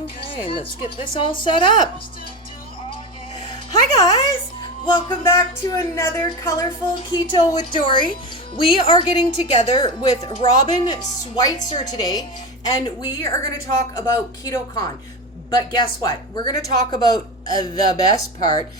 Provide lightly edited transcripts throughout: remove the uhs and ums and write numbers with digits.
Okay, let's get this all set up. Hi guys! Welcome back to another colorful Keto with Dory. We are getting together with Robin Schweitzer today, and we are going to talk about KetoCon. But guess what? We're going to talk about the best part.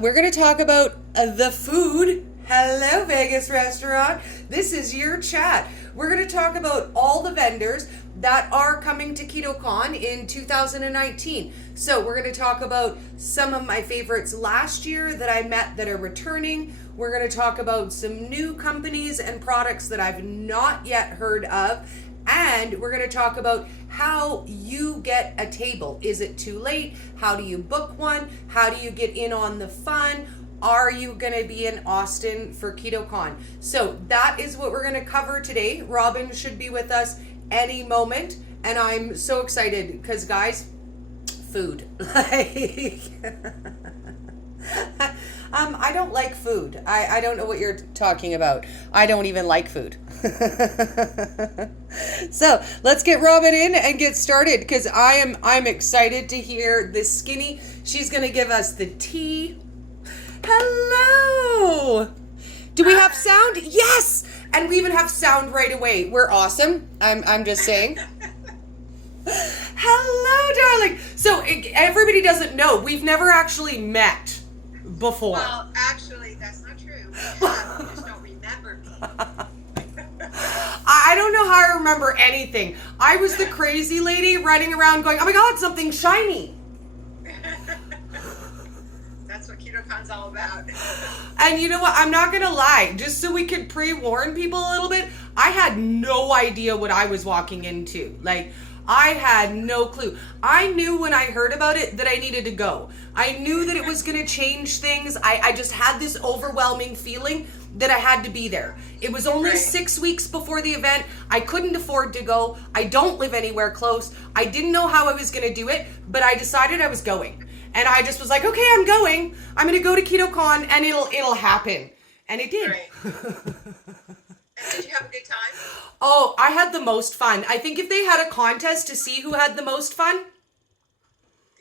We're going to talk about the food. Hello, Vegas restaurant. This is your chat. We're going to talk about all the vendors that are coming to KetoCon in 2019. So we're going to talk about some of my favorites last year that I met that are returning. We're going to talk about some new companies and products that I've not yet heard of. And we're going to talk about how you get a table. Is it too late? How do you book one? How do you get in on the fun? Are you going to be in Austin for KetoCon? So that is what we're going to cover today. Robin should be with us any moment, and I'm so excited because, guys, food. I don't like food. I don't know what you're talking about. I don't even like food. So let's get Robin in and get started because I'm excited to hear this skinny. She's gonna give us the tea. Hello. Do we have sound? Yes. And we even have sound right away. We're awesome. I'm just saying. Hello, darling. So everybody doesn't know we've never actually met before. Well, actually, that's not true. We have. You just don't remember me. I don't know how I remember anything. I was the crazy lady running around going, "Oh my God, something shiny." That's what KetoCon's all about. And you know what? I'm not going to lie. Just so we could pre-warn people a little bit, I had no idea what I was walking into. Like, I had no clue. I knew when I heard about it that I needed to go. I knew that it was going to change things. I just had this overwhelming feeling that I had to be there. It was only 6 weeks before the event. I couldn't afford to go. I don't live anywhere close. I didn't know how I was going to do it, but I decided I was going. And I just was like, okay, I'm going. I'm going to go to KetoCon and it'll happen. And it did. Right. And did you have a good time? Oh, I had the most fun. I think if they had a contest to see who had the most fun.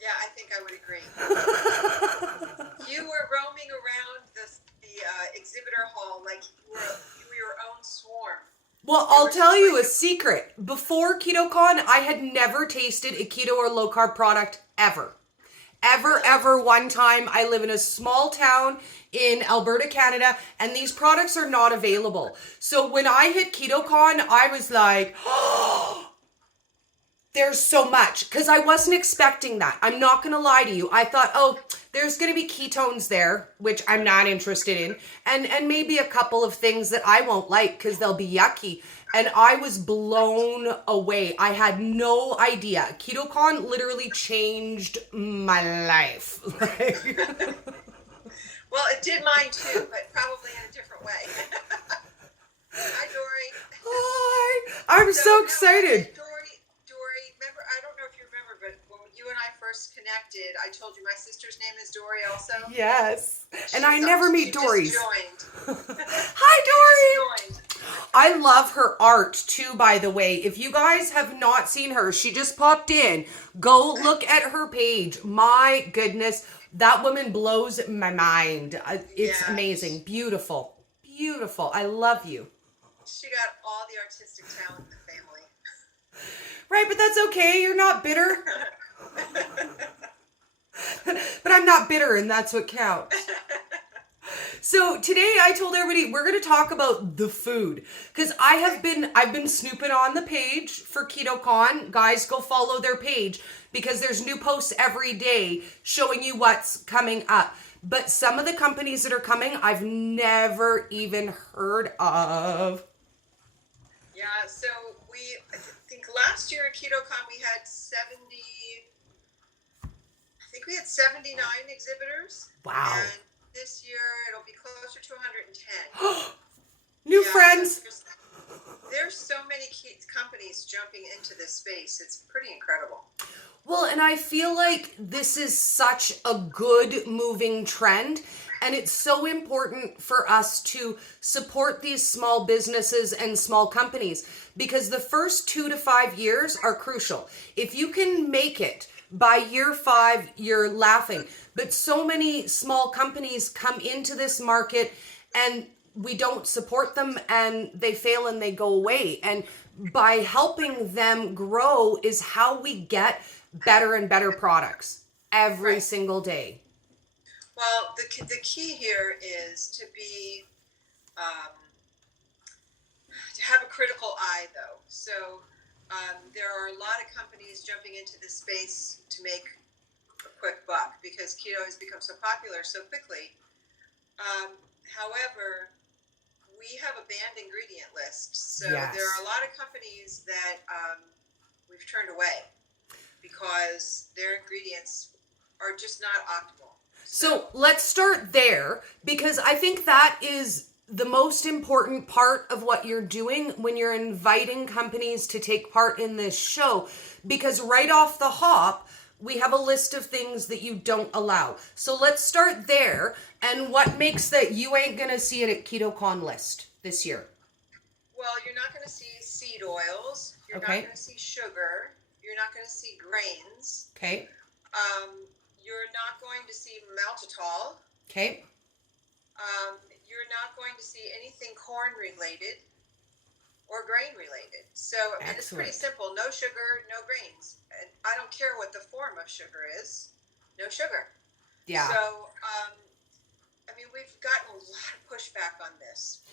Yeah, I think I would agree. You were roaming around the exhibitor hall like you were your own swarm. Well, I'll tell you a secret. Before KetoCon, I had never tasted a keto or low carb product ever. Ever one time. I live in a small town in Alberta, Canada, and these products are not available. So when I hit KetoCon, I was like, oh, there's so much. Because I wasn't expecting that. I'm not going to lie to you. I thought, oh, there's going to be ketones there, which I'm not interested in. And maybe a couple of things that I won't like because they'll be yucky. And I was blown away. I had no idea. KetoCon literally changed my life. Well, it did mine too, but probably in a different way. Hi, Dory. Hi. I'm so excited. Dory, remember, I don't know if you remember, but when you and I first connected, I told you my sister's name is Dory also. Yes. And I never meet Dory's. Joined. Hi, Dory. Joined. I love her art too, by the way. If you guys have not seen her, she just popped in. Go look at her page. My goodness, that woman blows my mind. It's amazing. Beautiful. Beautiful. I love you. She got all the artistic talent in the family. Right, but that's okay. You're not bitter. But I'm not bitter, and that's what counts. So today I told everybody we're going to talk about the food because I've been snooping on the page for KetoCon. Guys, go follow their page because there's new posts every day showing you what's coming up. But some of the companies that are coming, I've never even heard of. Yeah, so I think last year at KetoCon we had 79 exhibitors. Wow. And this year it'll be closer to 110. New friends. There's so many companies jumping into this space. It's pretty incredible. Well, and I feel like this is such a good moving trend. And it's so important for us to support these small businesses and small companies because the first 2 to 5 years are crucial. If you can make it By year 5, you're laughing. But so many small companies come into this market and we don't support them and they fail and they go away. And by helping them grow is how we get better and better products every single day. Well, the key here is to be to have a critical eye, though. So there are a lot of companies jumping into this space to make a quick buck because keto has become so popular so quickly. However, we have a banned ingredient list, so there are a lot of companies that we've turned away because their ingredients are just not optimal. So let's start there, because I think that is the most important part of what you're doing when you're inviting companies to take part in this show, because right off the hop, we have a list of things that you don't allow. So let's start there. And what makes that you ain't going to see it at KetoCon list this year? Well, you're not going to see seed oils. You're not going to see sugar. You're not going to see grains. Okay. You're not going to see maltitol. Okay. You're not going to see anything corn related or grain related. So, I mean, it's pretty simple. No sugar, no grains. And I don't care what the form of sugar is. No sugar. Yeah. So, I mean, we've gotten a lot of pushback on this.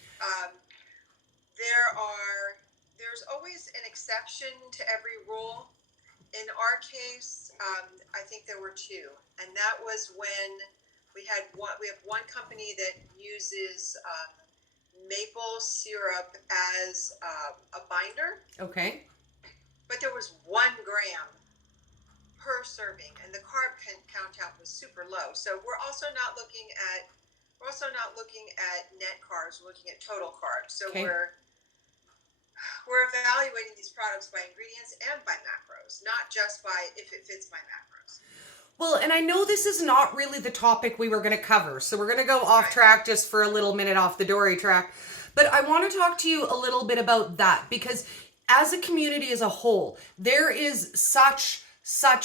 There's always an exception to every rule. In our case, I think there were 2, and that was when we have one company that uses maple syrup as a binder. Okay. But there was 1 gram per serving, and the carb count was super low. So we're also not looking at net carbs. We're looking at total carbs. So we're evaluating these products by ingredients and by macros, not just by if it fits my macros. Well, and I know this is not really the topic we were going to cover, so we're going to go off track just for a little minute off the Dory track. But I want to talk to you a little bit about that, because as a community as a whole, there is such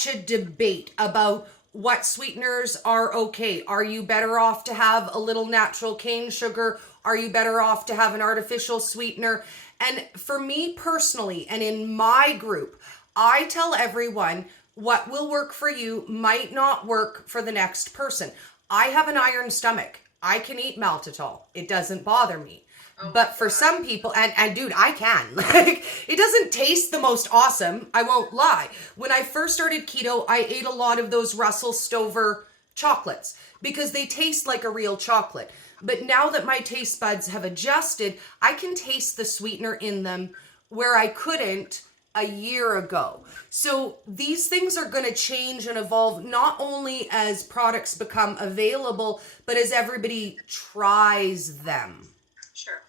a debate about what sweeteners are okay. Are you better off to have a little natural cane sugar? Are you better off to have an artificial sweetener? And for me personally, and in my group, I tell everyone what will work for you might not work for the next person. I have an iron stomach. I can eat maltitol. It doesn't bother me. But for some people, and dude, I can. Like, it doesn't taste the most awesome. I won't lie. When I first started keto, I ate a lot of those Russell Stover chocolates because they taste like a real chocolate. But now that my taste buds have adjusted, I can taste the sweetener in them where I couldn't a year ago. So these things are going to change and evolve not only as products become available, but as everybody tries them. Sure.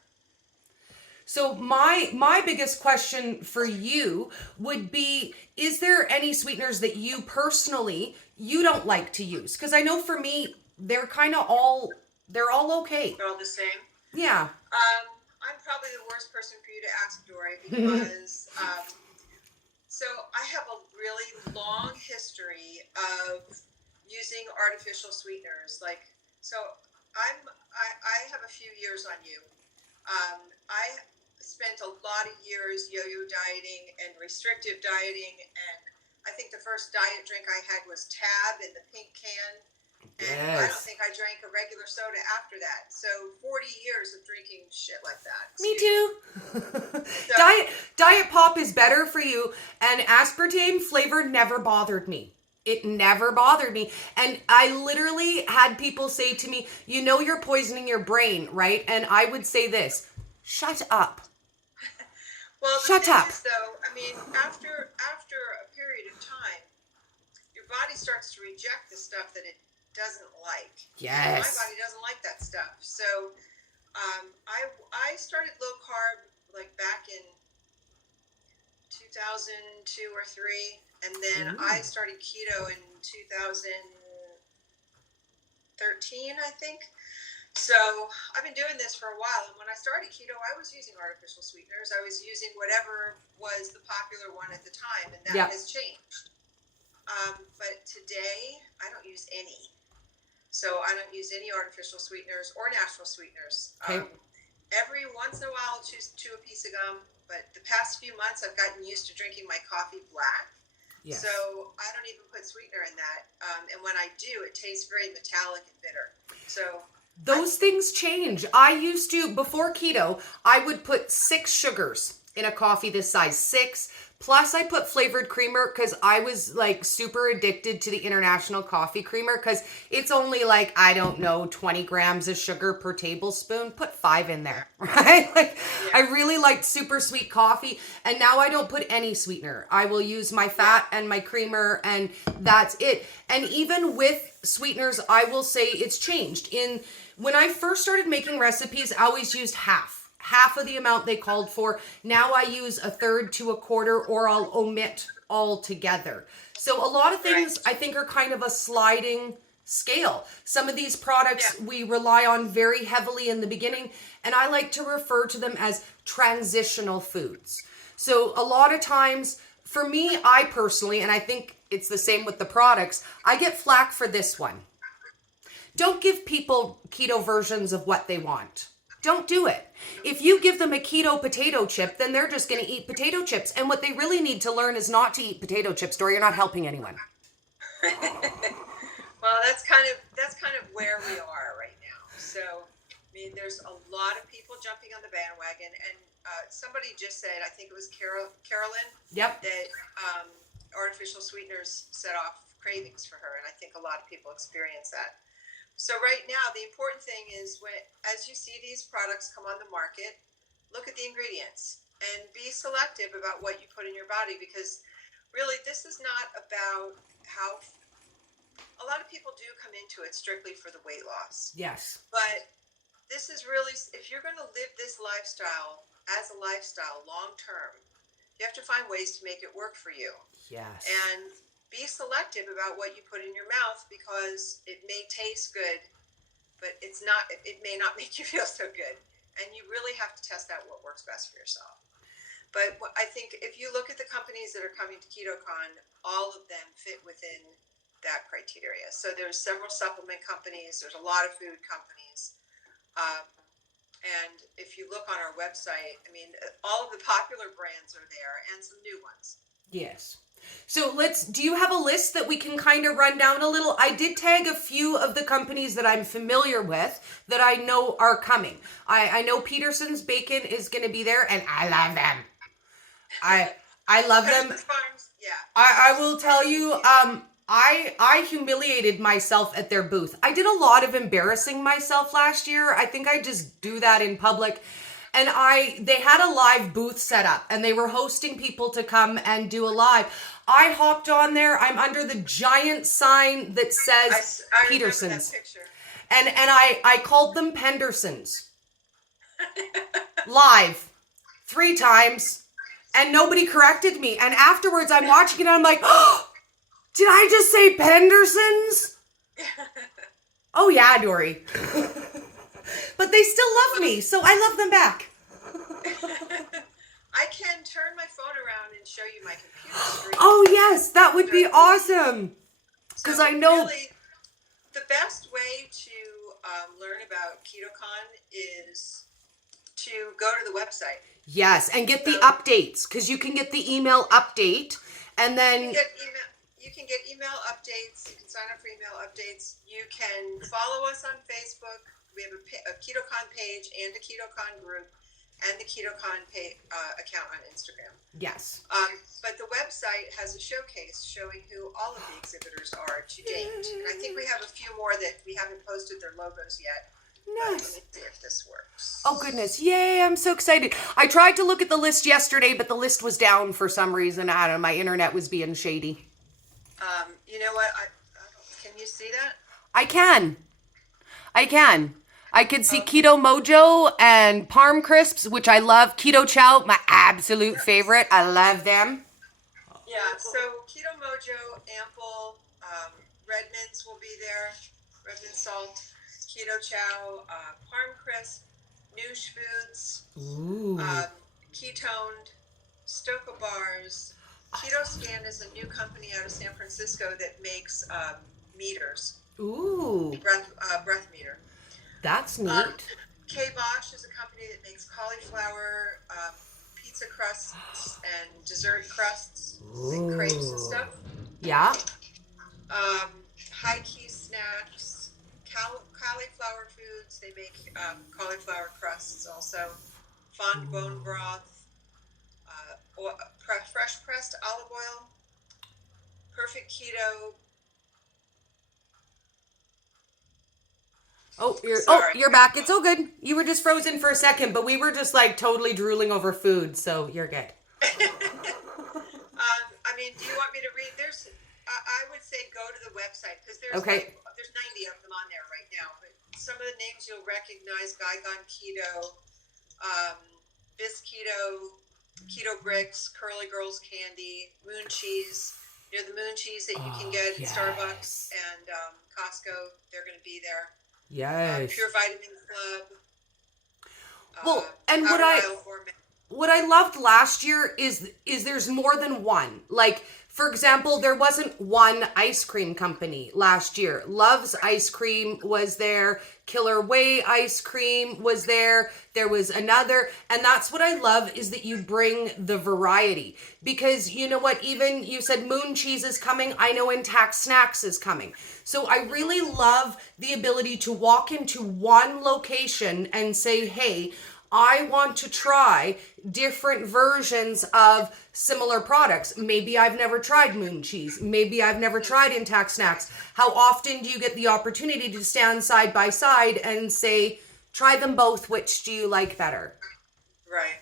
So my biggest question for you would be, is there any sweeteners that you personally, you don't like to use? Because I know for me, they're kind of all, they're all okay. They're all the same? Yeah. I'm probably the worst person for you to ask, Dory, because so I have a really long history of using artificial sweeteners. So I have a few years on you. I spent a lot of years yo-yo dieting and restrictive dieting, and I think the first diet drink I had was Tab in the pink can. And I don't think I drank a regular soda after that. So 40 years of drinking shit like that. Me too. So, Diet Pop is better for you, and aspartame flavor never bothered me. It never bothered me. And I literally had people say to me, you know you're poisoning your brain, right? And I would say this, shut up. Well, shut up. Though, I mean, after a period of time, your body starts to reject the stuff that it doesn't like. Yes. My body doesn't like that stuff. So I started low carb like back in 2002 or 3, and then I started keto in 2013, I think. So I've been doing this for a while, and when I started keto, I was using artificial sweeteners. I was using whatever was the popular one at the time, and that has changed. But today I don't use any. So I don't use any artificial sweeteners or natural sweeteners. Okay. Every once in a while, I'll chew a piece of gum. But the past few months, I've gotten used to drinking my coffee black. Yes. So I don't even put sweetener in that. And when I do, it tastes very metallic and bitter. So those things change. I used to, before keto, I would put 6 sugars in a coffee this size, 6. Plus I put flavored creamer because I was like super addicted to the International Coffee Creamer because it's only like, I don't know, 20 grams of sugar per tablespoon. Put 5 in there, right? Like I really liked super sweet coffee, and now I don't put any sweetener. I will use my fat and my creamer, and that's it. And even with sweeteners, I will say it's changed. When I first started making recipes, I always used half of the amount they called for. Now I use 1/3 to 1/4, or I'll omit altogether. So a lot of things I think are kind of a sliding scale. Some of these products we rely on very heavily in the beginning, and I like to refer to them as transitional foods. So a lot of times, for me, I personally, and I think it's the same with the products, I get flack for this one. Don't give people keto versions of what they want. Don't do it. If you give them a keto potato chip, then they're just going to eat potato chips. And what they really need to learn is not to eat potato chips, or you're not helping anyone. Well, that's kind of where we are right now. So, I mean, there's a lot of people jumping on the bandwagon, and somebody just said, I think it was Carolyn, Yep. that artificial sweeteners set off cravings for her, and I think a lot of people experience that. So right now, the important thing is as you see these products come on the market, look at the ingredients and be selective about what you put in your body, because really this is not about how. A lot of people do come into it strictly for the weight loss. Yes. But this is really, if you're going to live this lifestyle as a lifestyle long term, you have to find ways to make it work for you. Yes. And be selective about what you put in your mouth, because it may taste good, but it may not make you feel so good. And you really have to test out what works best for yourself. But I think if you look at the companies that are coming to KetoCon, all of them fit within that criteria. So there's several supplement companies, there's a lot of food companies. And if you look on our website, I mean, all of the popular brands are there and some new ones. Yes. So do you have a list that we can kind of run down a little? I did tag a few of the companies that I'm familiar with that I know are coming. I know Peterson's Bacon is going to be there, and I love them. I love them. Farms, yeah. I will tell you, I humiliated myself at their booth. I did a lot of embarrassing myself last year. I think I just do that in public. And they had a live booth set up, and they were hosting people to come and do a live. I hopped on there. I'm under the giant sign that says I Peterson's. That picture. And I called them Pendersons. Live 3 times, and nobody corrected me. And afterwards I'm watching it and I'm like, oh, did I just say Pendersons? Oh yeah, Dory. But they still love me, so I love them back. I can turn my phone around and show you my computer screen. Oh yes, that would be awesome. Because I know really, the best way to learn about KetoCon is to go to the website. Yes, and get the updates, because you can get the email update, and then you can get email updates. You can sign up for email updates. You can follow us on Facebook. We have a KetoCon page and a KetoCon group, and the KetoCon account on Instagram. Yes. But the website has a showcase showing who all of the exhibitors are to date. And I think we have a few more that we haven't posted their logos yet. Nice. Let me see if this works. Oh goodness. Yay, I'm so excited. I tried to look at the list yesterday, but the list was down for some reason. I don't know, my internet was being shady. You know what? Can you see that? I can. I can see Keto Mojo and Parm Crisps, which I love. Keto Chow, my absolute favorite. I love them. Yeah, so Keto Mojo, Ample, Redmond's will be there. Redmond Salt, Keto Chow, Parm Crisp, Noosh Foods, Ketoned, Stoka Bars. KetoScan is a new company out of San Francisco that makes meters, Ooh, breath meter. that's Um, neat. Bosch is a company that makes cauliflower pizza crusts and dessert crusts, like crepes and Ooh. stuff. Yeah. High Key Snacks, cauliflower foods. They make cauliflower crusts also. Fond bone broth, fresh pressed olive oil, perfect keto. Sorry. You're back. It's all good. You were just frozen for a second, but we were just like totally drooling over food, so you're good. I mean, do you want me to read? I would say go to the website because Okay. there's 90 of them on there right now. But some of the names you'll recognize: Gaigon Keto, Bis Keto, Keto Bricks, Curly Girls Candy, Moon Cheese. You know the Moon Cheese that you can get at Starbucks and Costco. They're going to be there. Yes. Pure Vitamin Club. Well, and Powder Isle Gourmet. what I loved last year is there's more than one. Like, for example, there wasn't one ice cream company last year. Love's Ice Cream was there. Killer Way Ice Cream was there. There was another. And that's what I love, is that you bring the variety. Because you know what? Even you said Moon Cheese is coming. I know Intact Snacks is coming. So I really love the ability to walk into one location and say, hey, I want to try different versions of similar products. Maybe I've never tried Moon Cheese. Maybe I've never tried Intact Snacks. How often do you get the opportunity to stand side by side and say, try them both, which do you like better? Right.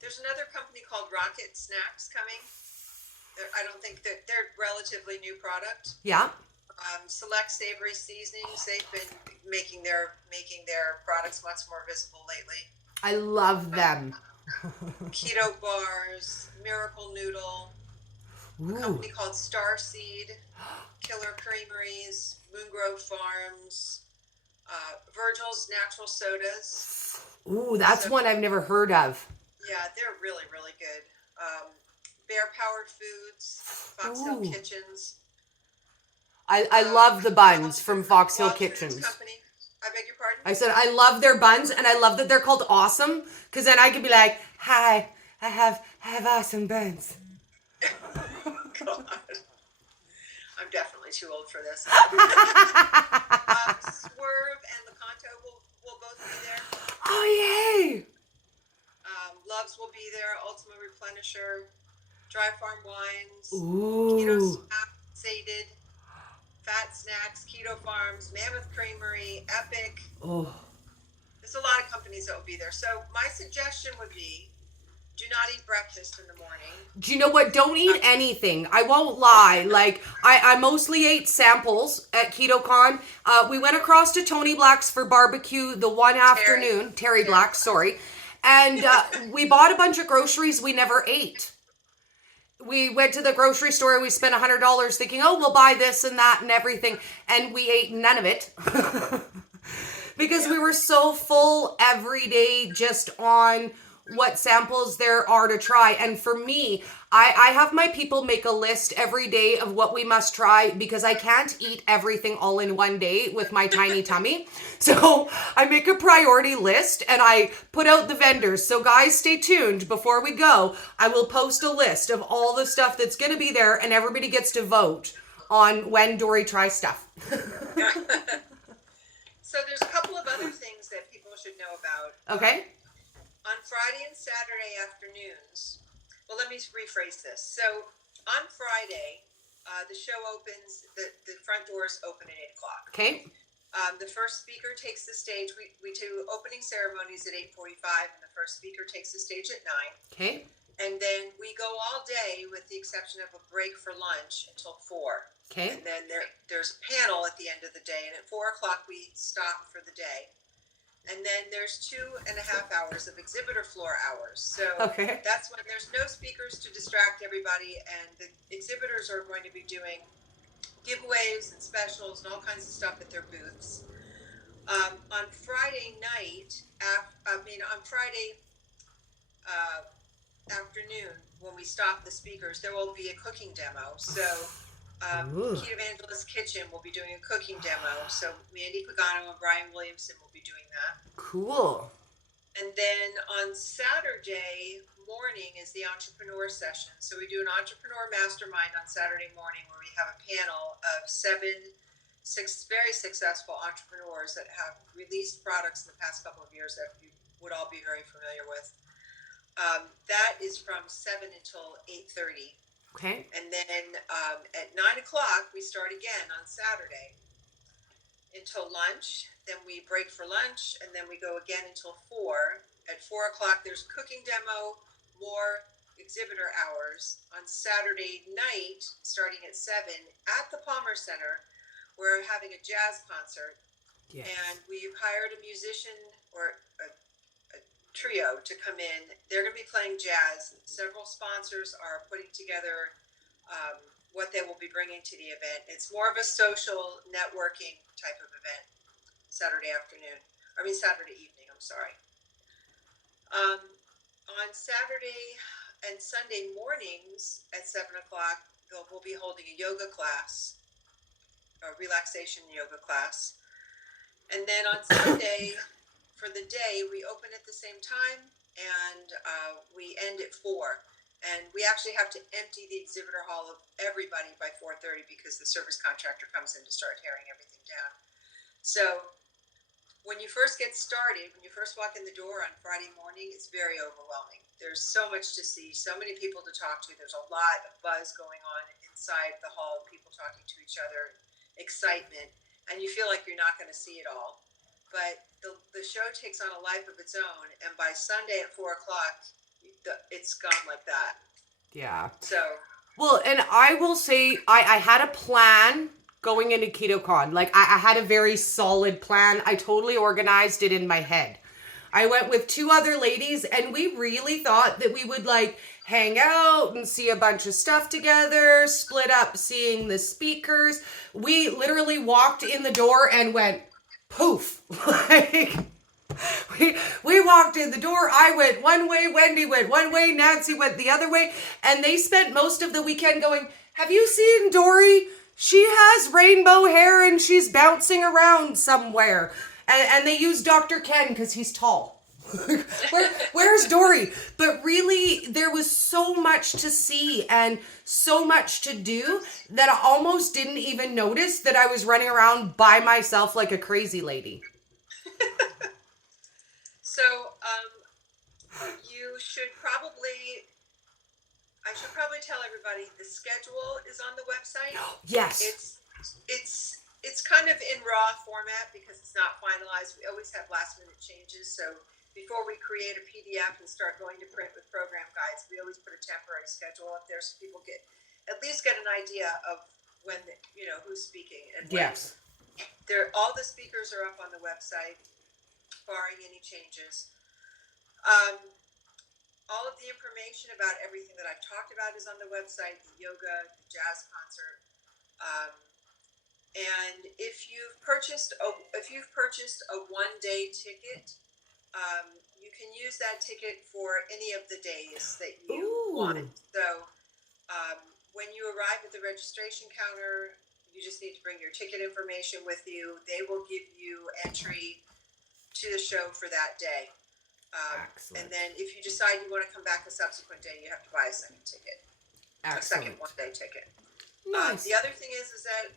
There's another company called Rocket Snacks coming. I don't think that they're relatively new product. Yeah. Select Savory Seasonings. They've been making their products much more visible lately. I love them. Keto Bars, Miracle Noodle, a company called Starseed, Killer Creameries, Moongrove Farms, Virgil's Natural Sodas. Ooh, that's one I've never heard of. Yeah, they're really, really good. Bear Powered Foods, Fox Hill Kitchens. I love the buns from Fox Hill Kitchens. Company. I beg your pardon? I said I love their buns, and I love that they're called awesome, because then I could be like, hi, I have awesome buns. God. I'm definitely too old for this. Swerve and Lecanto will both be there. Oh, yay! Loves will be there. Ultimate Replenisher, Dry Farm Wines, Ooh. Keto Sated, Fat Snacks, Keto Farms, Mammoth Creamery, Epic. Oh. There's a lot of companies that will be there. So my suggestion would be, do not eat breakfast in the morning. Do you know what? Don't eat anything. I won't lie. Like, I mostly ate samples at KetoCon. We went across to Tony Black's for barbecue the one afternoon. Terry Black's, sorry. And we bought a bunch of groceries we never ate. We went to the grocery store, we spent $100 thinking, oh, we'll buy this and that and everything. And we ate none of it. Because we were so full every day just on what samples there are to try. And for me, I have my people make a list every day of what we must try, because I can't eat everything all in one day with my tiny tummy. So I make a priority list and I put out the vendors. So guys, stay tuned. Before we go, I will post a list of all the stuff that's going to be there, and everybody gets to vote on when Dory tries stuff. So there's a couple of other things that people should know about. Okay. On Friday and Saturday afternoons, well, let me rephrase this. So on Friday, the show opens, the front doors open at 8 o'clock. Okay. The first speaker takes the stage. We do opening ceremonies at 8:45, and the first speaker takes the stage at 9. Okay. And then we go all day with the exception of a break for lunch until 4. Okay. And then there's a panel at the end of the day, and at 4 o'clock we stop for the day. And then there's 2.5 hours of exhibitor floor hours. So that's when there's no speakers to distract everybody, and the exhibitors are going to be doing giveaways and specials and all kinds of stuff at their booths. On Friday night, afternoon, when we stop the speakers, there will be a cooking demo. So Ooh. Keto Evangelist Kitchen will be doing a cooking demo. So Mandy Pagano and Brian Williamson will be doing that. Cool. And then on Saturday morning is the entrepreneur session. So we do an entrepreneur mastermind on Saturday morning where we have a panel of six very successful entrepreneurs that have released products in the past couple of years that you would all be very familiar with. That is from 7 until 8:30. Okay. And then at 9 o'clock, we start again on Saturday until lunch. Then we break for lunch, and then we go again until 4. At 4 o'clock, there's cooking demo, more exhibitor hours. On Saturday night, starting at 7, at the Palmer Center, we're having a jazz concert. Yes. And we've hired a musician or a trio to come in. They're going to be playing jazz. Several sponsors are putting together what they will be bringing to the event. It's more of a social networking type of event. Saturday evening, I'm sorry. On Saturday and Sunday mornings at 7 o'clock, we'll be holding a yoga class, a relaxation yoga class. And then on Sunday, for the day, we open at the same time, and we end at 4. And we actually have to empty the exhibitor hall of everybody by 4:30 because the service contractor comes in to start tearing everything down. So when you first get started, when you first walk in the door on Friday morning, it's very overwhelming. There's so much to see, so many people to talk to. There's a lot of buzz going on inside the hall, people talking to each other, excitement, and you feel like you're not going to see it all. But the show takes on a life of its own, and by Sunday at 4 o'clock, it's gone like that. Yeah. So. Well, and I will say, I had a plan going into KetoCon. Like, I had a very solid plan. I totally organized it in my head. I went with 2 other ladies, and we really thought that we would, like, hang out and see a bunch of stuff together, split up seeing the speakers. We literally walked in the door and went, poof. Like, we walked in the door. I went one way, Wendy went one way, Nancy went the other way, and they spent most of the weekend going, have you seen Dory? She has rainbow hair and she's bouncing around somewhere. And they use Dr. Ken because he's tall. Where's Dory? But really, there was so much to see and so much to do that I almost didn't even notice that I was running around by myself like a crazy lady. So I should probably tell everybody the schedule is on the website. Yes. It's kind of in raw format because it's not finalized. We always have last minute changes. So before we create a PDF and start going to print with program guides, we always put a temporary schedule up there so people at least get an idea of when who's speaking and when. Yes. All the speakers are up on the website, barring any changes. All of the information about everything that I've talked about is on the website, the yoga, the jazz concert. And if you've purchased a one-day ticket, you can use that ticket for any of the days that you want. So when you arrive at the registration counter, you just need to bring your ticket information with you. They will give you entry to the show for that day. And then if you decide you want to come back a subsequent day, you have to buy a second ticket. Excellent. A second one-day ticket. Nice. The other thing is that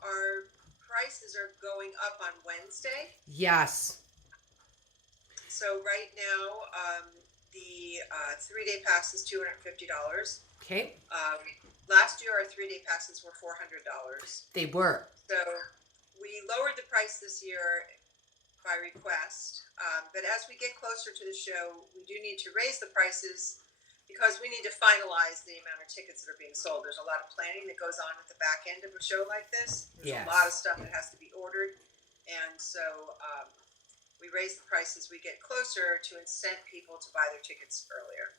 our prices are going up on Wednesday. Yes. So right now, the 3-day pass is $250. Okay. Last year, our 3-day passes were $400. They were. So we lowered the price this year by request. But as we get closer to the show, we do need to raise the prices because we need to finalize the amount of tickets that are being sold. There's a lot of planning that goes on at the back end of a show like this. There's a lot of stuff that has to be ordered. And so we raise the prices we get closer to incent people to buy their tickets earlier.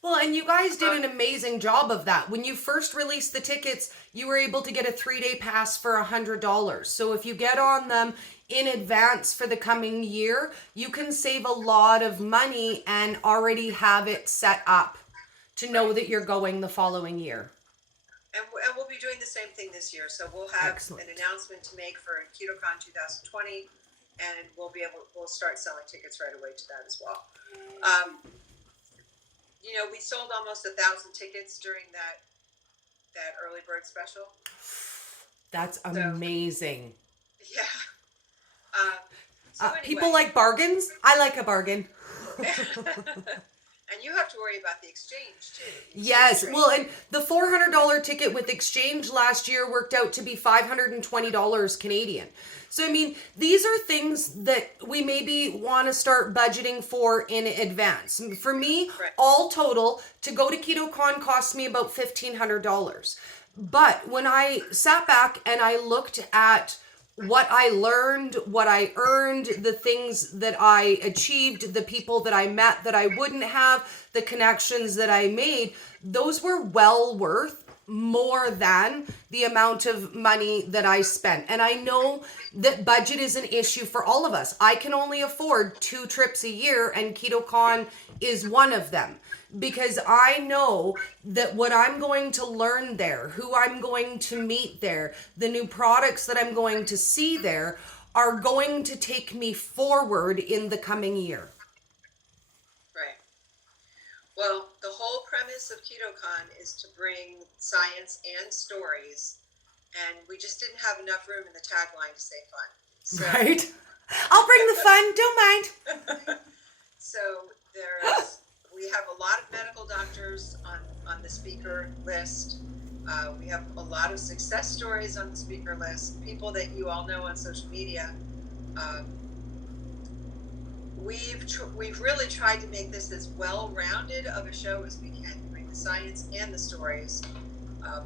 Well, and you guys did an amazing job of that. When you first released the tickets, you were able to get a 3-day pass for $100. So if you get on them in advance for the coming year, you can save a lot of money and already have it set up to know that you're going the following year. And we'll be doing the same thing this year. So we'll have Excellent. an announcement to make for KetoCon 2020, and we'll start selling tickets right away to that as well. We sold almost 1,000 tickets during that early bird special. That's amazing. Yeah. Anyway, people like bargains. I like a bargain. And you have to worry about the exchange too. Yes. Well, and the $400 ticket with exchange last year worked out to be $520 Canadian. So, I mean, these are things that we maybe want to start budgeting for in advance. For me, right, all total, to go to KetoCon cost me about $1,500. But when I sat back and I looked at what I learned, what I earned, the things that I achieved, the people that I met that I wouldn't have, the connections that I made, those were well worth more than the amount of money that I spent. And I know that budget is an issue for all of us. I can only afford 2 trips a year, and KetoCon is one of them. Because I know that what I'm going to learn there, who I'm going to meet there, the new products that I'm going to see there are going to take me forward in the coming year. Right. Well, the whole premise of KetoCon is to bring science and stories, and we just didn't have enough room in the tagline to say fun. So, right? I'll bring the fun, don't mind. So we have a lot of medical doctors on the speaker list. We have a lot of success stories on the speaker list, people that you all know on social media. We've really tried to make this as well-rounded of a show as we can, bring the science and the stories.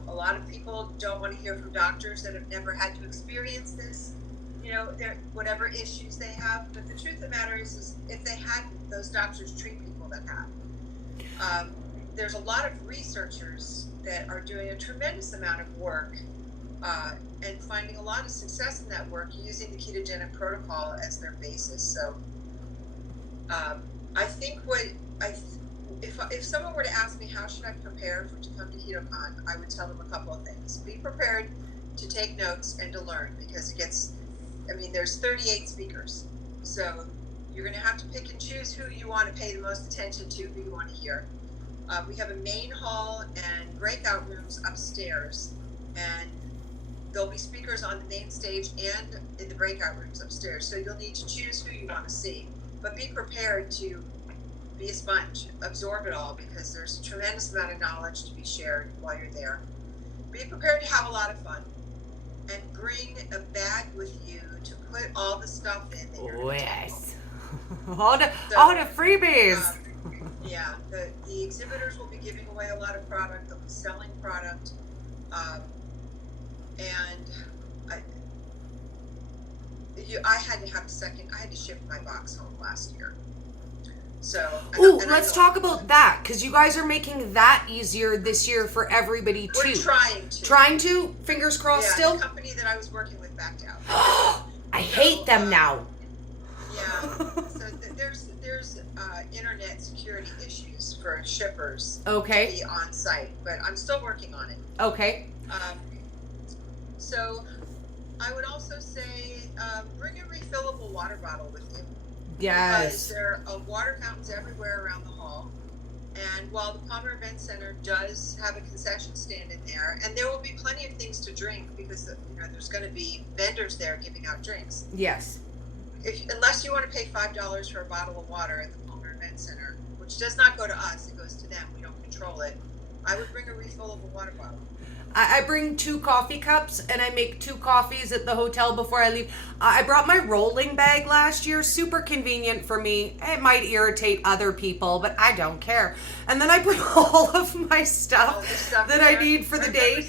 A lot of people don't want to hear from doctors that have never had to experience this, whatever issues they have. But the truth of the matter is if they hadn't, those doctors treat people that have. There's a lot of researchers that are doing a tremendous amount of work and finding a lot of success in that work using the ketogenic protocol as their basis. So I think if someone were to ask me how should I prepare to come to KetoCon, I would tell them a couple of things. Be prepared to take notes and to learn, because there's 38 speakers. So you're going to have to pick and choose who you want to pay the most attention to, who you want to hear. We have a main hall and breakout rooms upstairs, and there'll be speakers on the main stage and in the breakout rooms upstairs. So you'll need to choose who you want to see, but be prepared to be a sponge, absorb it all, because there's a tremendous amount of knowledge to be shared while you're there. Be prepared to have a lot of fun, and bring a bag with you to put all the stuff in that you're going to take home. all the freebies. Yeah, the exhibitors will be giving away a lot of product. They'll be selling product, and I had to ship my box home last year. So, let's talk about that, because you guys are making that easier this year for everybody too. We're trying to. Trying to? Fingers crossed. Yeah, still. The company that I was working with backed out. I hate them now. Yeah. So there's internet security issues for shippers. Okay. To be on site, but I'm still working on it. Okay. So I would also say bring a refillable water bottle with you. Yes. Because there are water fountains everywhere around the hall. And while the Palmer Event Center does have a concession stand in there, and there will be plenty of things to drink, because there's going to be vendors there giving out drinks. Yes. Unless you want to pay $5 for a bottle of water at the Palmer Event Center, which does not go to us, it goes to them. We don't control it. I would bring a refillable water bottle. I bring 2 coffee cups, and I make 2 coffees at the hotel before I leave. I brought my rolling bag last year. Super convenient for me. It might irritate other people, but I don't care. And then I put all of my stuff that I need for the day.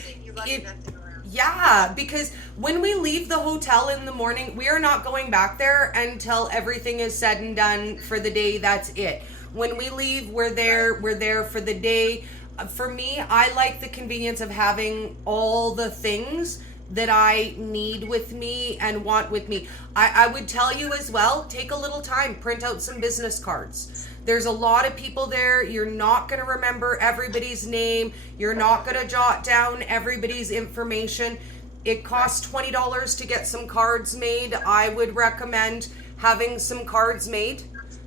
Yeah, because when we leave the hotel in the morning, we are not going back there until everything is said and done for the day. That's it. When we leave, we're there for the day. For me, I like the convenience of having all the things that I need with me and want with me. I would tell you as well, take a little time, print out some business cards. There's a lot of people there. You're not going to remember everybody's name. You're not going to jot down everybody's information. It costs $20 to get some cards made. I would recommend having some cards made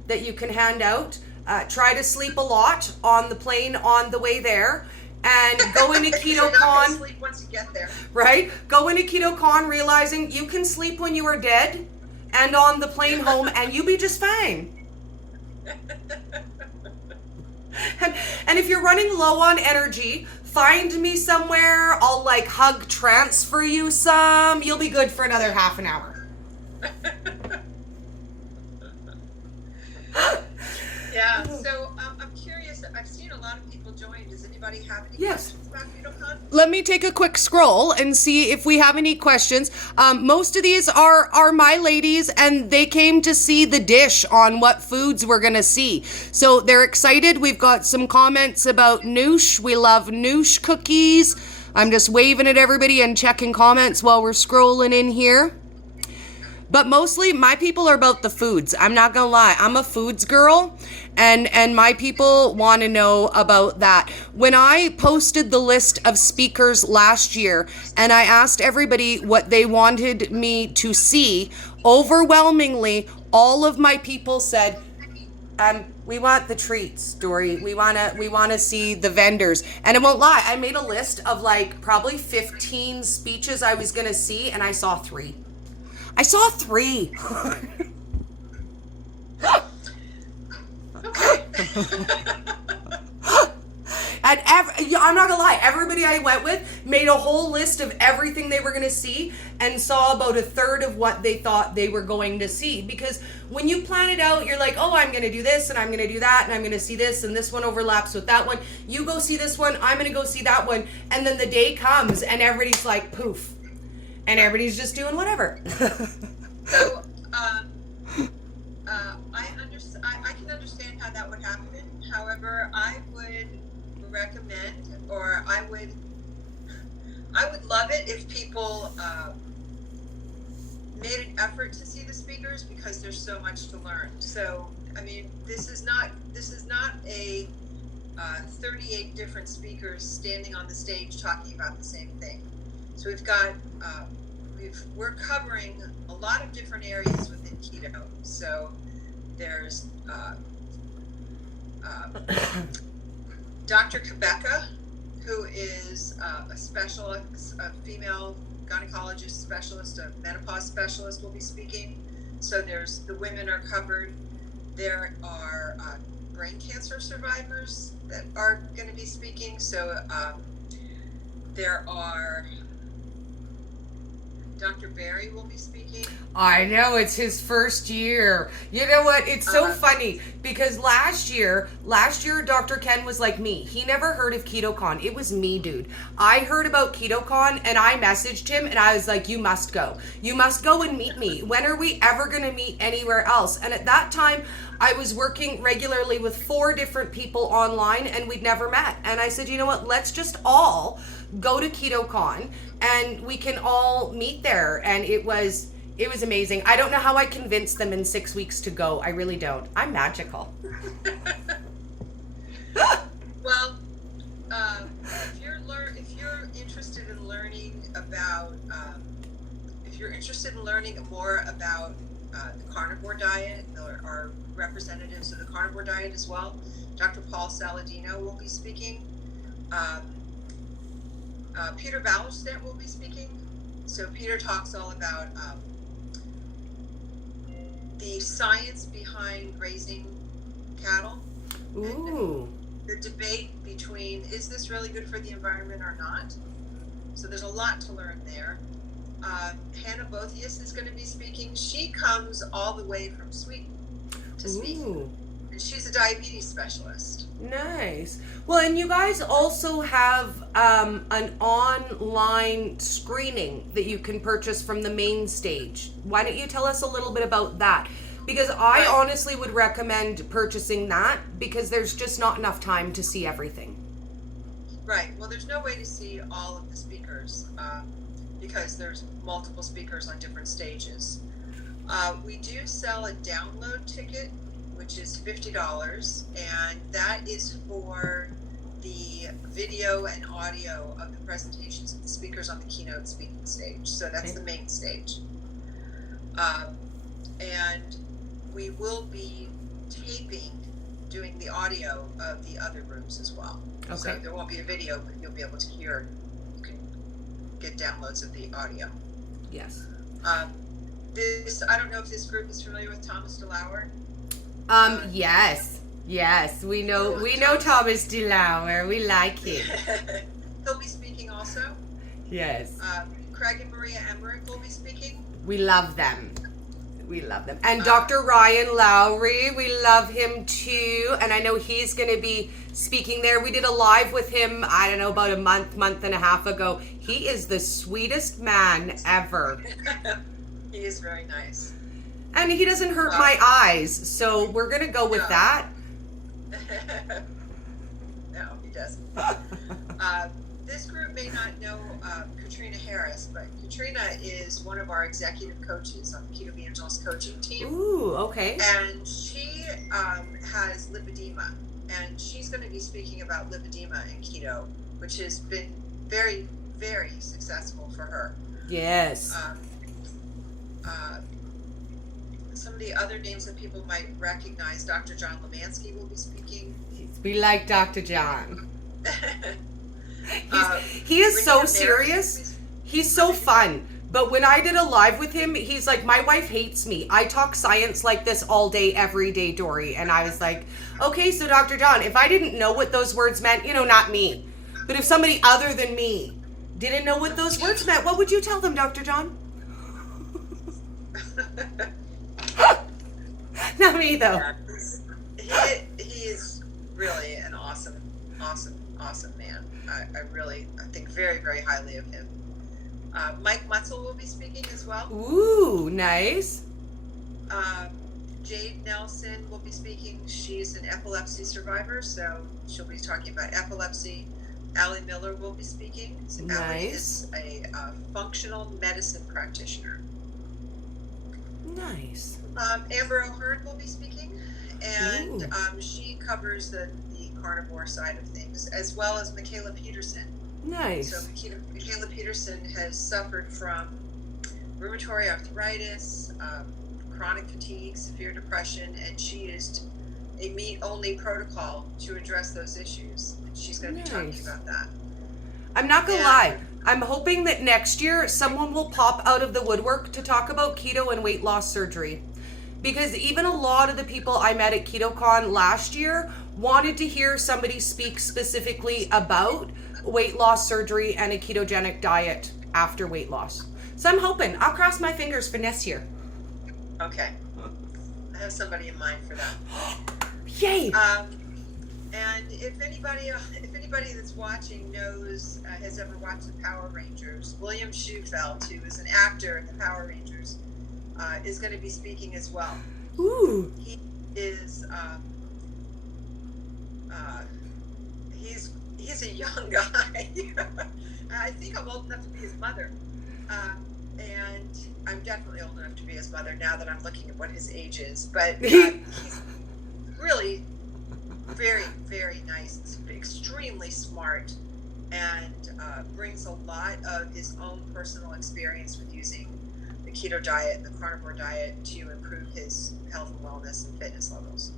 that you can hand out. Try to sleep a lot on the plane on the way there. And go into You're not gonna KetoCon, sleep once you get there. right? Go into KetoCon realizing you can sleep when you are dead and on the plane home, and you'll be just fine. And if you're running low on energy, find me somewhere. I'll like hug transfer you some. You'll be good for another half an hour. Yeah, so I'm curious. I've seen a lot of people join. Does anybody have any Yes. questions about KetoCon? Let me take a quick scroll and see if we have any questions. Most of these are my ladies, and they came to see the dish on what foods we're going to see. So they're excited. We've got some comments about noosh. We love noosh cookies. I'm just waving at everybody and checking comments while we're scrolling in here. But mostly my people are about the foods. I'm not gonna lie. I'm a foods girl, and my people want to know about that. When I posted the list of speakers last year and I asked everybody what they wanted me to see, overwhelmingly all of my people said, we want the treats, Dory. We wanna see the vendors. And I won't lie, I made a list of like probably 15 speeches I was gonna see, and I saw 3. I saw 3. Okay. And I'm not gonna lie, everybody I went with made a whole list of everything they were gonna see and saw about a third of what they thought they were going to see. Because when you plan it out, you're like, oh, I'm gonna do this and I'm gonna do that and I'm gonna see this and this one overlaps with that one. You go see this one, I'm gonna go see that one. And then the day comes and everybody's like, poof. And everybody's just doing whatever. So, I can understand how that would happen. However, I would recommend, or I would love it if people made an effort to see the speakers, because there's so much to learn. So, I mean, this is not a 38 different speakers standing on the stage talking about the same thing. So we've got we're covering a lot of different areas within keto. So there's Dr. Quebeca, who is a specialist, a female gynecologist specialist, a menopause specialist, will be speaking. So there's the women are covered. There are brain cancer survivors that are going to be speaking. So there are Dr. Barry will be speaking. I know, it's his first year. You know what? It's so funny because last year, Dr. Ken was like me. He never heard of KetoCon. It was me, dude. I heard about KetoCon and I messaged him and I was like, you must go. You must go and meet me. When are we ever going to meet anywhere else? And at that time, I was working regularly with 4 different people online and we'd never met. And I said, you know what? Let's just all go to KetoCon and we can all meet there. And it was amazing. I don't know how I convinced them in 6 weeks to go. I really don't. I'm magical. Well, if you're interested in learning about, more about the carnivore diet, there are representatives of the carnivore diet as well. Dr. Paul Saladino will be speaking. Peter Ballerstedt will be speaking. So Peter talks all about the science behind grazing cattle. Ooh. And the debate between, is this really good for the environment or not? So there's a lot to learn there. Hannah Bothius is going to be speaking. She comes all the way from Sweden to speak. Ooh. And she's a diabetes specialist. Nice. Well, and you guys also have an online screening that you can purchase from the main stage. Why don't you tell us a little bit about that? Because I honestly would recommend purchasing that because there's just not enough time to see everything. Right. Well, there's no way to see all of the speakers. because there's multiple speakers on different stages. We do sell a download ticket, which is $50, and that is for the video and audio of the presentations of the speakers on the keynote speaking stage. So that's the main stage. And we will be doing the audio of the other rooms as well. Okay. So there won't be a video, but you'll be able to hear. You can get downloads of the audio. Yes. I don't know if this group is familiar with Thomas DeLauer. Yes, we know Thomas DeLauer. We like him. He'll be speaking also. Yes. Craig and Maria Emmerich will be speaking. We love them. And Dr. Ryan Lowry, we love him too. And I know he's going to be speaking there. We did a live with him, I don't know, about a month and a half ago. He is the sweetest man ever. He is very nice. And he doesn't hurt my eyes, so we're going to go with that. No, he doesn't. This group may not know Katrina Harris, but Katrina is one of our executive coaches on the Keto Evangelist coaching team. Ooh, okay. And she has lipedema, and she's going to be speaking about lipedema and keto, which has been very, very successful for her. Yes. Some of the other names that people might recognize, Dr. John Lemansky will be speaking. We like Dr. John. He is so serious. He's so fun. But when I did a live with him, he's like, my wife hates me. I talk science like this all day, every day, Dory. And I was like, okay, so Dr. John, if I didn't know what those words meant, not me, but if somebody other than me didn't know what those words meant, what would you tell them, Dr. John? Not me, though. Yeah, he is really an awesome man. I think very, very highly of him. Mike Mutzel will be speaking as well. Ooh, nice. Jade Nelson will be speaking. She's an epilepsy survivor, so she'll be talking about epilepsy. Allie Miller will be speaking. So nice. Allie is a functional medicine practitioner. Nice. Amber O'Hearn will be speaking, and she covers the carnivore side of things, as well as Michaela Peterson. Nice. So Michaela Peterson has suffered from rheumatoid arthritis, chronic fatigue, severe depression, and she used a meat-only protocol to address those issues. And she's going to be talking about that. I'm not going to lie. I'm hoping that next year someone will pop out of the woodwork to talk about keto and weight loss surgery. Because even a lot of the people I met at KetoCon last year wanted to hear somebody speak specifically about weight loss surgery and a ketogenic diet after weight loss. So I'm hoping. I'll cross my fingers for next year. Okay. I have somebody in mind for that. Yay! And if anybody that's watching knows, has ever watched the Power Rangers, William Schufeld, who is an actor in the Power Rangers, is going to be speaking as well. Ooh. He is, he's a young guy. I think I'm old enough to be his mother. And I'm definitely old enough to be his mother now that I'm looking at what his age is. But he's really very, very nice, extremely smart, and brings a lot of his own personal experience with using the keto diet and the carnivore diet to improve his health and wellness and fitness levels.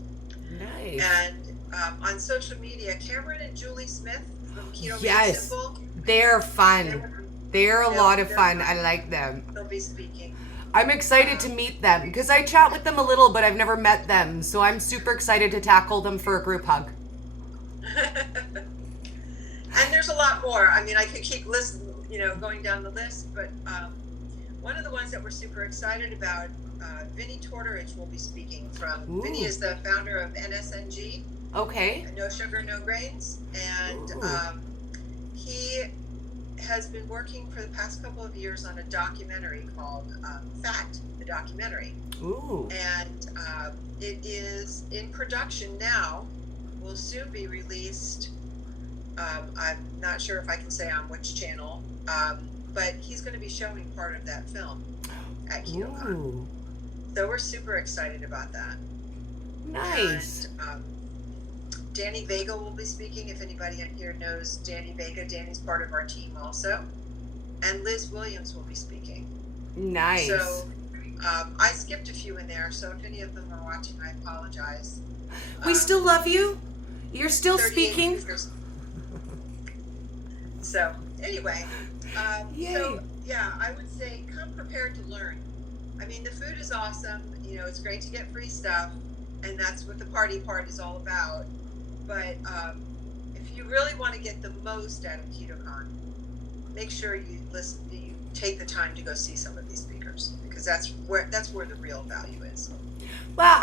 Nice. And on social media, Cameron and Julie Smith from Keto Made Simple. They're fun. They're a lot of fun. I like them. They'll be speaking. I'm excited to meet them because I chat with them a little, but I've never met them. So I'm super excited to tackle them for a group hug. And there's a lot more. I mean, I could keep going down the list, but one of the ones that we're super excited about, Vinnie Tortorich will be speaking from. Ooh. Vinnie is the founder of NSNG. Okay. No Sugar, No Grains. And he has been working for the past couple of years on a documentary called Fat, the documentary. Ooh. And it is in production now, will soon be released. I'm not sure if I can say on which channel, but he's going to be showing part of that film at KetoCon. Ooh, So we're super excited about that. nice. And Danny Vega will be speaking. If anybody in here knows Danny Vega, Danny's part of our team also. And Liz Williams will be speaking. Nice. So I skipped a few in there, so if any of them are watching, I apologize. We still love you. You're still 38 speaking. speakers. So anyway, Yay. so yeah, I would say come prepared to learn. I mean, the food is awesome. You know, it's great to get free stuff, and that's what the party part is all about. But if you really want to get the most out of KetoCon, make sure you listen. You take the time to go see some of these speakers, because that's where the real value is. Well,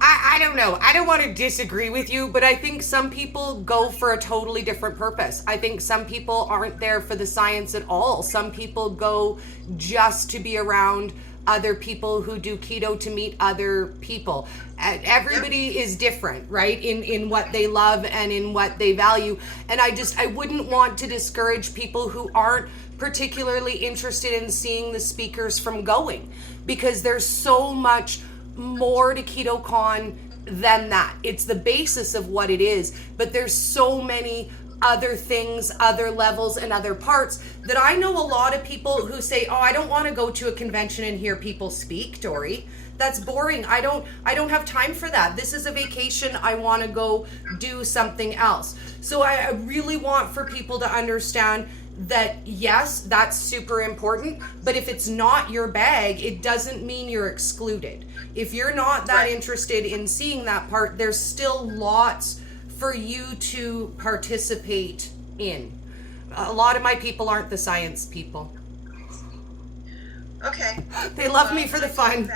I don't know. I don't want to disagree with you, but I think some people go for a totally different purpose. I think some people aren't there for the science at all. Some people go just to be around other people who do keto, to meet other people. Everybody is different, right? In what they love and in what they value. And I wouldn't want to discourage people who aren't particularly interested in seeing the speakers from going, because there's so much more to KetoCon than that. It's the basis of what it is, but there's so many other things, other levels, and other parts that I know a lot of people who say, oh, I don't want to go to a convention and hear people speak, Dory. That's boring. I don't have time for that. This is a vacation. I want to go do something else. So I really want for people to understand that yes, that's super important, but if it's not your bag, it doesn't mean you're excluded. If you're not that interested in seeing that part, there's still lots for you to participate in. A lot of my people aren't the science people. Okay. They love me for the fun.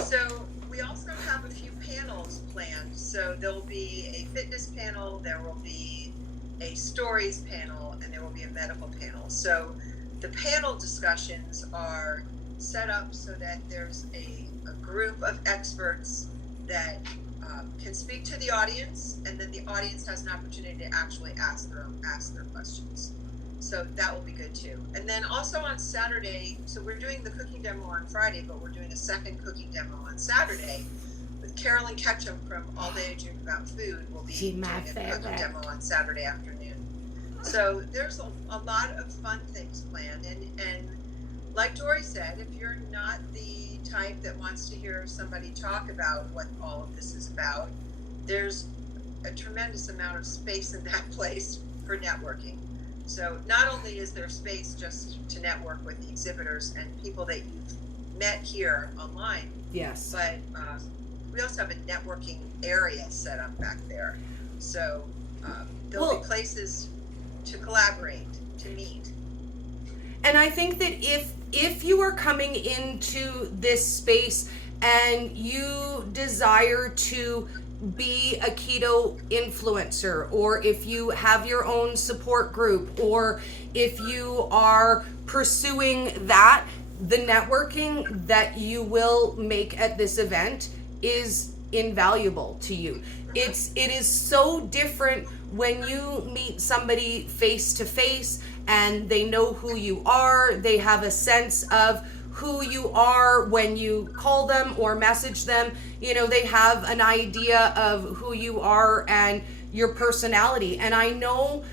So we also have a few panels planned. So there'll be a fitness panel, there will be a stories panel, and there will be a medical panel. So the panel discussions are set up so that there's a group of experts that can speak to the audience, and then the audience has an opportunity to actually ask their questions. So that will be good too. And then also on Saturday, so we're doing the cooking demo on Friday, but we're doing a second cooking demo on Saturday with Carolyn Ketchum from All Day I Dream About Food. Will be doing a cooking demo on Saturday afternoon. So there's a lot of fun things planned, and like Dory said, if you're not the type that wants to hear somebody talk about what all of this is about, there's a tremendous amount of space in that place for networking. So not only is there space just to network with the exhibitors and people that you've met here online, yes, but we also have a networking area set up back there. So there'll be places to collaborate, to meet. And I think that if you are coming into this space and you desire to be a keto influencer, or if you have your own support group, or if you are pursuing that, the networking that you will make at this event is invaluable to you. It is so different when you meet somebody face to face and they know who you are, they have a sense of who you are when you call them or message them. You know, they have an idea of who you are and your personality. And I know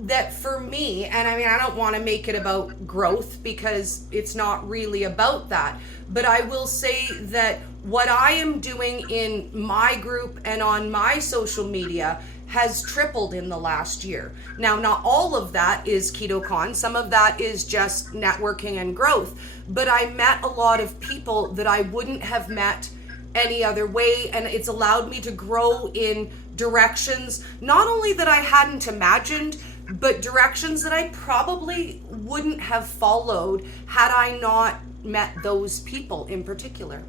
that for me, and I mean, I don't want to make it about growth because it's not really about that, but I will say that what I am doing in my group and on my social media has tripled in the last year. Now, not all of that is KetoCon. Some of that is just networking and growth. But I met a lot of people that I wouldn't have met any other way, and it's allowed me to grow in directions, not only that I hadn't imagined, but directions that I probably wouldn't have followed had I not met those people in particular.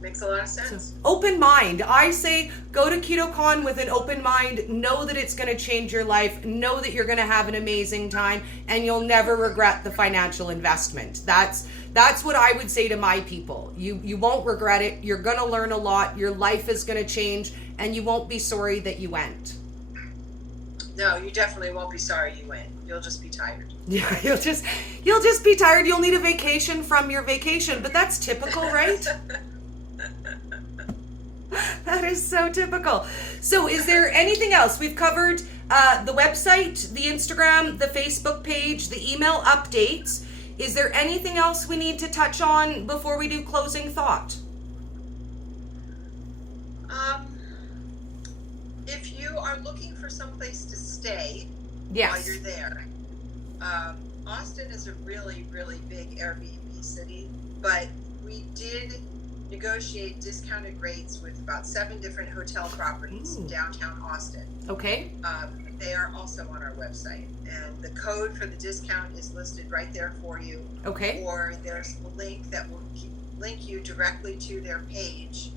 Makes a lot of sense. So, open mind. I say go to KetoCon with an open mind. Know that it's going to change your life. Know that you're going to have an amazing time, and you'll never regret the financial investment. That's what I would say to my people. You won't regret it. You're going to learn a lot. Your life is going to change, and you won't be sorry that you went. No, you definitely won't be sorry you went. You'll just be tired. Yeah, you'll just be tired. You'll need a vacation from your vacation, but that's typical, right? That is so typical. So is there anything else? We've covered the website, the Instagram, the Facebook page, the email updates. Is there anything else we need to touch on before we do closing thought? If you are looking for someplace to stay Yes. while you're there, Austin is a really, really big Airbnb city, but we did negotiate discounted rates with about 7 different hotel properties in downtown Austin. Okay. They are also on our website, and the code for the discount is listed right there for you. Okay. Or there's a link that will link you directly to their page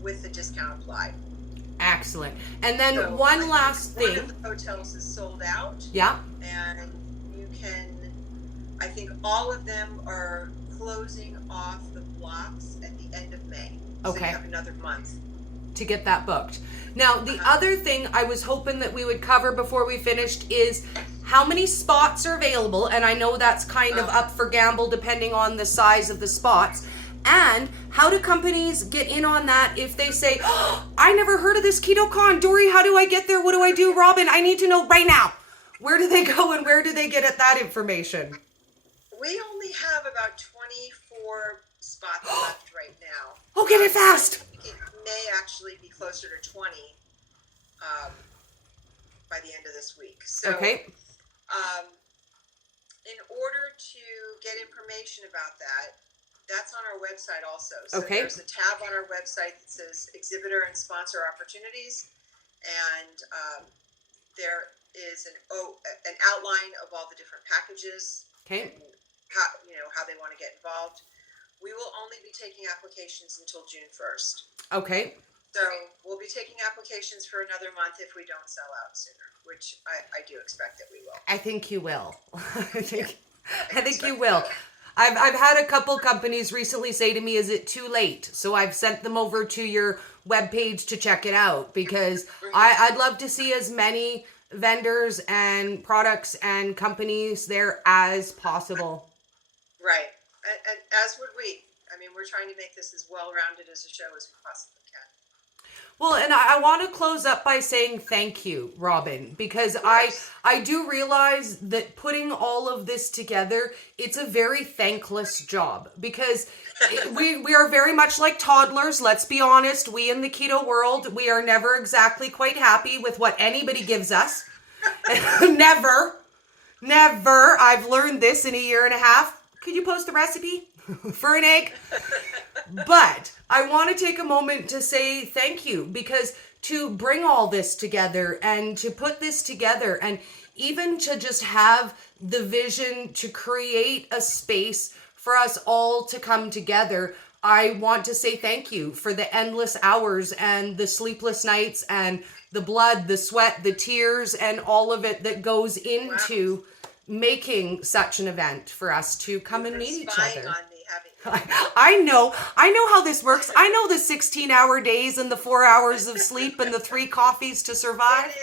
with the discount applied. Excellent. And then So one last thing. One of the hotels is sold out. Yeah. And you can, I think all of them are closing off the blocks at the end of May. So Okay. you have another month to get that booked. Now, the other thing I was hoping that we would cover before we finished is how many spots are available, and I know that's kind of up for gamble depending on the size of the spots, and how do companies get in on that if they say, oh, I never heard of this Keto Con. Dory, how do I get there? What do I do? Robin, I need to know right now. Where do they go and where do they get at that information? We only have about 24 spots left right now. Oh, get it fast. It may actually be closer to 20 by the end of this week. So, Okay. in order to get information about that, that's on our website also. So Okay. there's a tab on our website that says Exhibitor and Sponsor Opportunities, and there is an outline of all the different packages. Okay. And how they want to get involved. We will only be taking applications until June 1st. Okay. So we'll be taking applications for another month if we don't sell out sooner, which I do expect that we will. I think you will. I think you will. I've had a couple companies recently say to me, is it too late? So I've sent them over to your webpage to check it out because I'd love to see as many vendors and products and companies there as possible. Right. And as would we. I mean, we're trying to make this as well-rounded as a show as we possibly can. Well, and I want to close up by saying thank you, Robin, because I do realize that putting all of this together, it's a very thankless job because we are very much like toddlers. Let's be honest. We in the keto world, we are never exactly quite happy with what anybody gives us. Never. I've learned this in a year and a half. Could you post the recipe for an egg? But I want to take a moment to say thank you because to bring all this together and to put this together and even to just have the vision to create a space for us all to come together, I want to say thank you for the endless hours and the sleepless nights and the blood, the sweat, the tears, and all of it that goes into making such an event for us to come and meet each other. I know how this works. I know the 16-hour days and the 4 hours of sleep and the 3 coffees to survive.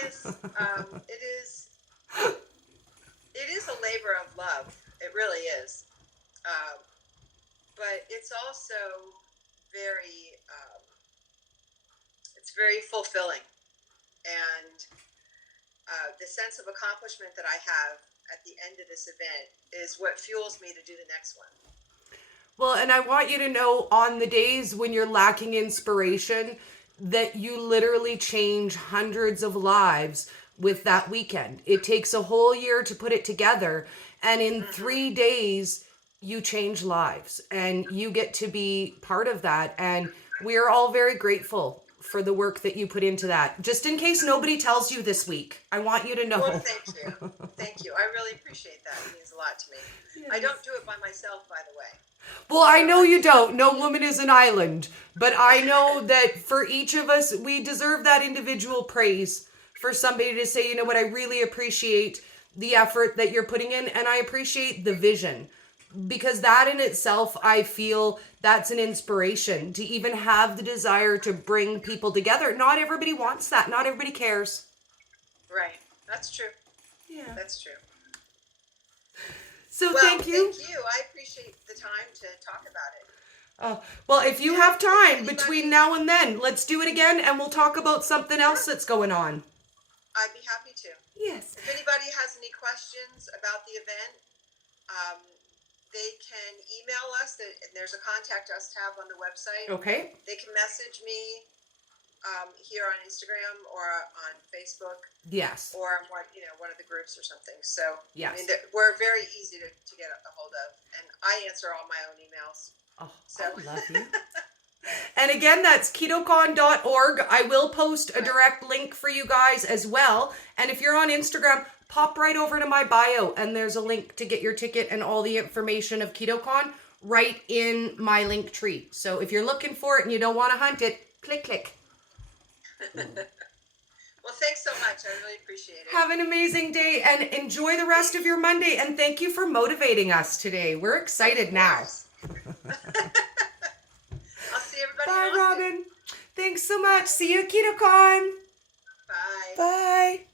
It is a labor of love. It really is. But it's also very fulfilling. And the sense of accomplishment that I have at the end of this event is what fuels me to do the next one. Well, and I want you to know on the days when you're lacking inspiration that you literally change hundreds of lives with that weekend. It takes a whole year to put it together. And in 3 days, you change lives and you get to be part of that. And we're all very grateful for the work that you put into that. Just in case nobody tells you this week, I want you to know. Well, thank you. Thank you. I really appreciate that. It means a lot to me. Yes. I don't do it by myself, by the way. Well, I know you don't. No woman is an island. But I know that for each of us, we deserve that individual praise for somebody to say, you know what, I really appreciate the effort that you're putting in and I appreciate the vision. Because that in itself, I feel that's an inspiration to even have the desire to bring people together. Not everybody wants that. Not everybody cares. Right. That's true. Yeah. That's true. So Well, thank you. Thank you. I appreciate the time to talk about it. Well, if you And have time anybody, between now and then, let's do it again and we'll talk about something else that's going on. I'd be happy to. Yes. If anybody has any questions about the event, they can email us. There's a contact us tab on the website. Okay. They can message me here on Instagram or on Facebook. Yes. Or on one of the groups or something. So yes. I mean, we're very easy to get a hold of, and I answer all my own emails. Oh, so. I love you. And again, that's KetoCon.org. I will post a direct link for you guys as well. And if you're on Instagram, pop right over to my bio, and there's a link to get your ticket and all the information of KetoCon right in my link tree. So if you're looking for it and you don't want to hunt it, click. Well, thanks so much. I really appreciate it. Have an amazing day and enjoy the rest of your Monday. And thank you for motivating us today. We're excited now. I'll see everybody. Bye, Robin. Thanks so much. See you at KetoCon. Bye. Bye.